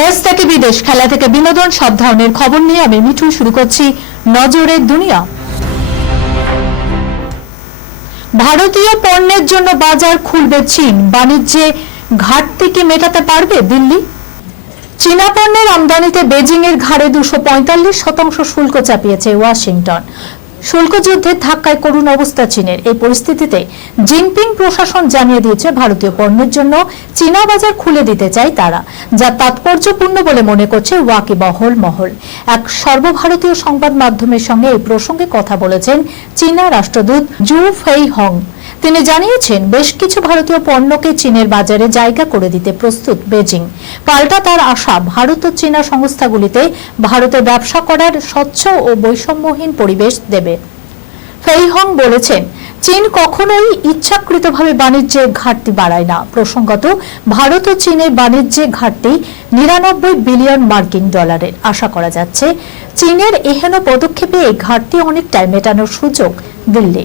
দেশ থেকে বিদেশ, খেলা থেকে বিনোদন, সব ধরনের খবর নিয়ে আমি মিঠু শুরু করছি নজরের দুনিয়া। ভারতীয় পণ্যের জন্য বাজার খুলবে চীন। বাণিজ্যে ঘাটতি কি মেটাতে পারবে দিল্লি? চীনা পণ্যের আমদানিতে বেজিং এর ঘাড়ে দুশো শতাংশ শুল্ক চাপিয়েছে ওয়াশিংটন। শুল্ক যুদ্ধের ধাক্কায় করুণ অবস্থা চীনের। এই পরিস্থিতিতে জিনপিং প্রশাসন জানিয়ে দিয়েছে, ভারতীয় পণ্যের জন্য চীনা বাজার খুলে দিতে চায় তারা, যা তাৎপর্যপূর্ণ বলে মনে করছে ওয়াকি বহল মহল। এক সর্বভারতীয় সংবাদ মাধ্যমের সঙ্গে এই প্রসঙ্গে কথা বলেছেন চীনা রাষ্ট্রদূত জু ফেই হং তিনি জানিয়েছেন, বেশ কিছু ভারতীয় পণ্যকে চীনের বাজারে জায়গা করে দিতে প্রস্তুত বেজিং। পাল্টা তার আশা ভারত ও চীনা সংস্থাগুলিতে ভারতে ব্যবসা করার স্বচ্ছ ও বৈষম্যহীন পরিবেশ দেবে। ফেইহং বলেছেন, চীন কখনোই ইচ্ছাকৃতভাবে বাণিজ্যের ঘাটতি বাড়ায় না। প্রসঙ্গত, ভারত ও চীনের বাণিজ্যে ঘাটতি নিরানব্বই বিলিয়ন মার্কিন ডলারের। আশা করা যাচ্ছে, চীনের এহেন পদক্ষেপে এই ঘাটতি অনেকটাই মেটানোর সুযোগ দিল্লি।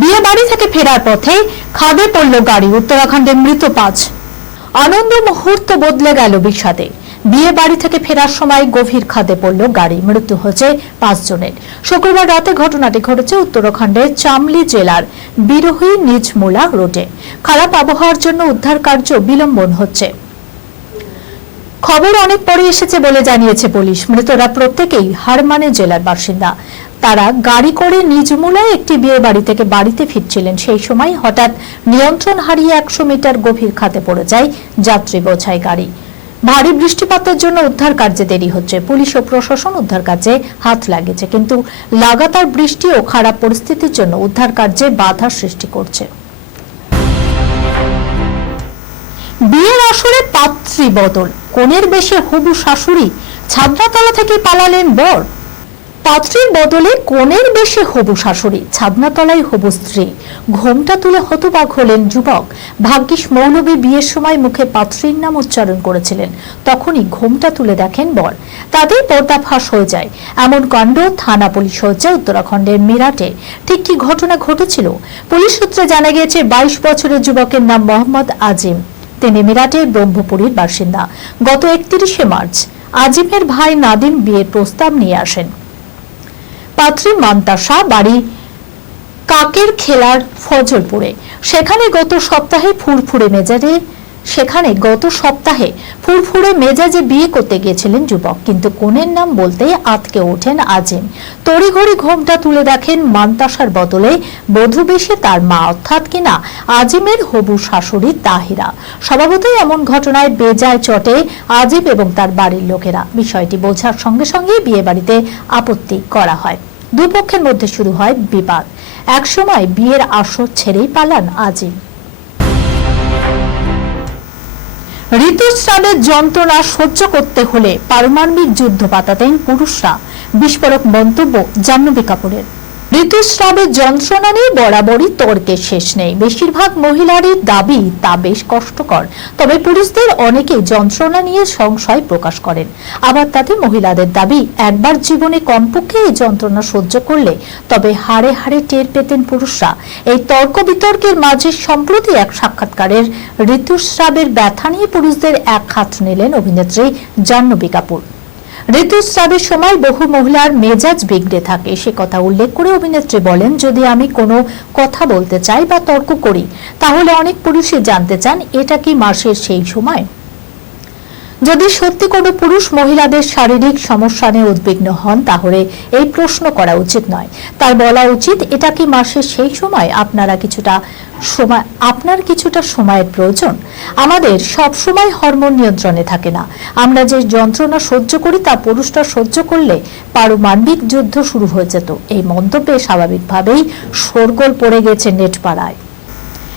বিয়ে বাড়ি থেকে ফেরার পথে খাদে পড়ল গাড়ি উত্তরাখণ্ডে মৃত পাঁচ। আনন্দ মুহূর্ত বদলে গেল বিষাদে। বিয়ে বাড়ি থেকে ফেরার সময় গভীর খাদে পড়ল গাড়ি, মৃত্যু হয়েছে পাঁচজনের শুক্রবার রাতে ঘটনাটি ঘটেছে উত্তরাখণ্ডের চামলি জেলার বিরোহী নিজমুলা রোডে। খারাপ আবহাওয়ার জন্য উদ্ধার কার্য বিলম্বন হচ্ছে। খবর অনেক পরে এসেছে বলে জানিয়েছে পুলিশ। মৃতরা প্রত্যেকেই হারমানে জেলার বাসিন্দা। তারা গাড়ি করে নিজমুলায় একটি বিয়ে বাড়ি থেকে বাড়িতে ফিরছিলেন। সেই সময় হঠাৎ নিয়ন্ত্রণ হারিয়ে একশো মিটার গভীর খাতে পড়ে যায় যাত্রী বোঝাই গাড়ি। ভারী বৃষ্টিপাতের জন্য উদ্ধার কার্যে দেরি হচ্ছে। পুলিশ ও প্রশাসন উদ্ধার কার্যে হাত লাগিয়েছে, কিন্তু লাগাতার বৃষ্টি ও খারাপ পরিস্থিতির জন্য উদ্ধার কার্যে বাধা সৃষ্টি করছে। বিয়ের আসরে পাত্রী বদল। কোণের বেশে হবু শাশুড়ি ছাদনাতলা থেকে পালালেন বর। পাত্রীর বদলে কোণের বেশে হবু শাশুড়ি, ছাদনাতলায় হবু স্ত্রী। ঘোমটা তুলে হতবাক হলেন যুবক। ভাগ্যিস মৌলবী বিয়ের সময় মুখে পাত্রীর নাম উচ্চারণ করেছিলেন। তখনই ঘোমটা তুলে দেখেন বর। তাদের পর্দা ফাঁস হয়ে যায়। এমন কাণ্ড থানা পুলিশ হচ্ছে উত্তরাখণ্ডের মিরাটে। ঠিক কি ঘটনা ঘটেছিল? পুলিশ সূত্রে জানা গিয়েছে, বাইশ বছরের যুবকের নাম মোহাম্মদ আজিম। তিনি মিরাটের ব্রহ্মপুরীর বাসিন্দা। গত একত্রিশে মার্চ আজিমের ভাই নাদিম বিয়ের প্রস্তাব নিয়ে আসেন। পাত্রী মান্তাসা বাড়ি কাকের খেলার ফজলপুরে। সেখানে গত সপ্তাহে ফুরফুরে মেজাজে সেখানে গত সপ্তাহে ফুরফুরে মেজাজে বিয়ে করতে গিয়েছিলেন যুবক। কিন্তু কোনের নাম বলতেই আতকে ওঠেন আজিম। তড়িঘড়ি ঘোমটা তুলে দেখেন মান্তাসার বদলে বধূ বেশে তার মা, অর্থাৎ কিনা আজিমের হবু শাশুড়ি তাহিরা। স্বভাবতই এমন ঘটনায় বেজায় চটে আজিম এবং তার বাড়ির লোকেরা। বিষয়টি বোঝার সঙ্গে সঙ্গে বিয়ে বাড়িতে আপত্তি করা হয়। দুপক্ষের মধ্যে শুরু হয় বিবাদ। একসময় বিয়ের আসর ছেড়েই পালান আজিম। ঋতুস্রাবের যন্ত্রণা সহ্য করতে হলে পারমাণবিক যুদ্ধ পাতাতেন পুরুষরা। বিস্ফোরক মন্তব্য জাহ্নবী কাপুরের। ঋতুস্রাবের যন্ত্রণা নিয়ে বরাবরই তর্কের শেষ নেই। বেশিরভাগ মহিলারই দাবি তা বেশ কষ্টকর। তবে পুরুষদের অনেকেই যন্ত্রণা নিয়ে সংশয় প্রকাশ করেন। আবার তাদের মহিলাদের দাবি, একবার জীবনে কমপক্ষে এই যন্ত্রণা সহ্য করলে তবে হাড়ে হাড়ে টের পেতেন পুরুষরা। এই তর্ক বিতর্কের মাঝে সম্প্রতি এক সাক্ষাৎকারের ঋতুস্রাবের ব্যথা নিয়ে পুরুষদের এক হাত নিলেন অভিনেত্রী জাহ্নবী কাপুর। ঋতুস্রাবের সময় বহু মহিলার মেজাজ বিগড়ে থাকে। সে কথা উল্লেখ করে অভিনেত্রী বলেন, যদি আমি কোনো কথা বলতে চাই বা তর্ক করি, তাহলে অনেক পুরুষই জানতে চান, এটা কি মাসের সেই সময়? যদি সত্যি কোনো পুরুষ মহিলাদের শারীরিক সমস্যা নিয়ে উদ্বিগ্ন হন, তাহলে এই প্রশ্ন করা উচিত নয়। তার বলা উচিত, এটা কি মাসের সেই সময় আপনারা কিছুটা সময়, আপনার কিছুটা সময়ের প্রয়োজন? আমাদের সব সময় হরমোন নিয়ন্ত্রণে থাকে না। আমরা যে যন্ত্রণা সহ্য করি, তা পুরুষরা সহ্য করলে পারমাণবিক যুদ্ধ শুরু হয়ে যেত। এই মন্তব্যে স্বাভাবিকভাবেই শোরগোল পড়ে গেছে নেটপাড়ায়।